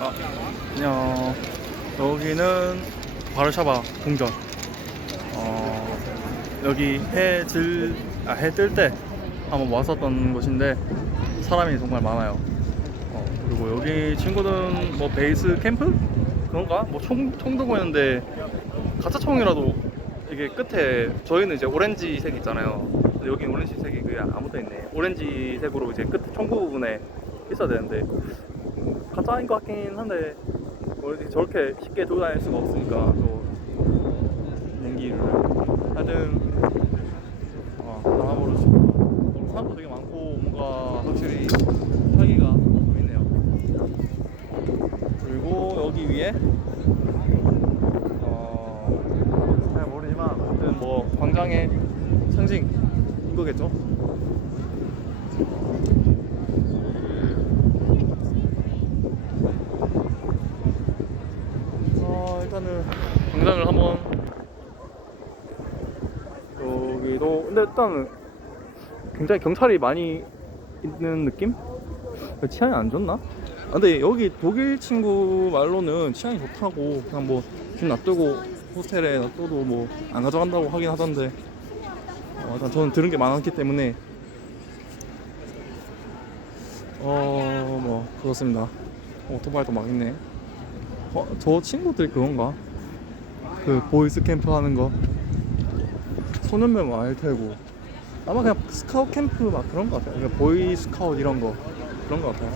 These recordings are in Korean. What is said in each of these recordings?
아, 안녕. 여기는 바르샤바 궁전. 어, 여기 해질, 아, 해뜰 때 한번 왔었던 곳인데 사람이 정말 많아요. 어, 그리고 여기 친구들은 뭐 베이스 캠프? 그런가? 뭐 총, 총 들고 있는데 가짜 총이라도 이게 끝에 저희는 이제 오렌지색 있잖아요. 여긴 오렌지색이 그냥 아무도 있네. 오렌지색으로 이제 끝에 총구 부분에 있어야 되는데 가짜인 것 같긴 한데 뭐 이렇게 저렇게 쉽게 들고 다닐 수가 없으니까 또 냉기를. 하여튼 어, 다 모르시고 사람도 되게 많고 뭔가 확실히 살기가 보이네요. 그리고 여기 위에 어, 잘 모르지만 아무튼 뭐 광장의 상징인 거겠죠 어, 일단은 광장을 한번 여기도 근데 일단은 굉장히 경찰이 많이 있는 느낌? 치안이 안 좋나? 아, 근데 여기 독일 친구 말로는 치안이 좋다고 그냥 뭐집 놔두고 호스텔에 놔둬도 뭐 안 가져간다고 하긴 하던데 어, 일단 저는 들은 게 많았기 때문에 어 뭐 그렇습니다 오토바이도 막 있네 어, 저 친구들이 그건가? 그 보이스 캠프 하는 거 소년면 알 테고 아마 그냥 스카웃 캠프 막 그런 거 같아요. 그러니까 보이 스카웃 이런 거 그런 거 같아요.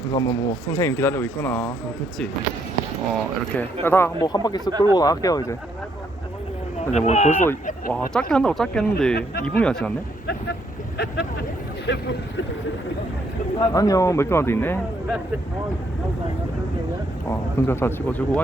그래서 한번 뭐 선생님 기다리고 있구나 그렇겠지. 어 이렇게 다 뭐 한 바퀴 쓱 끌고 나갈게요 이제. 이제 뭐 벌써 와 짧게 한다고 짧게 했는데 2분이나 지났네. 안녕 맥도날드 있네. 어 분석 다 찍어주고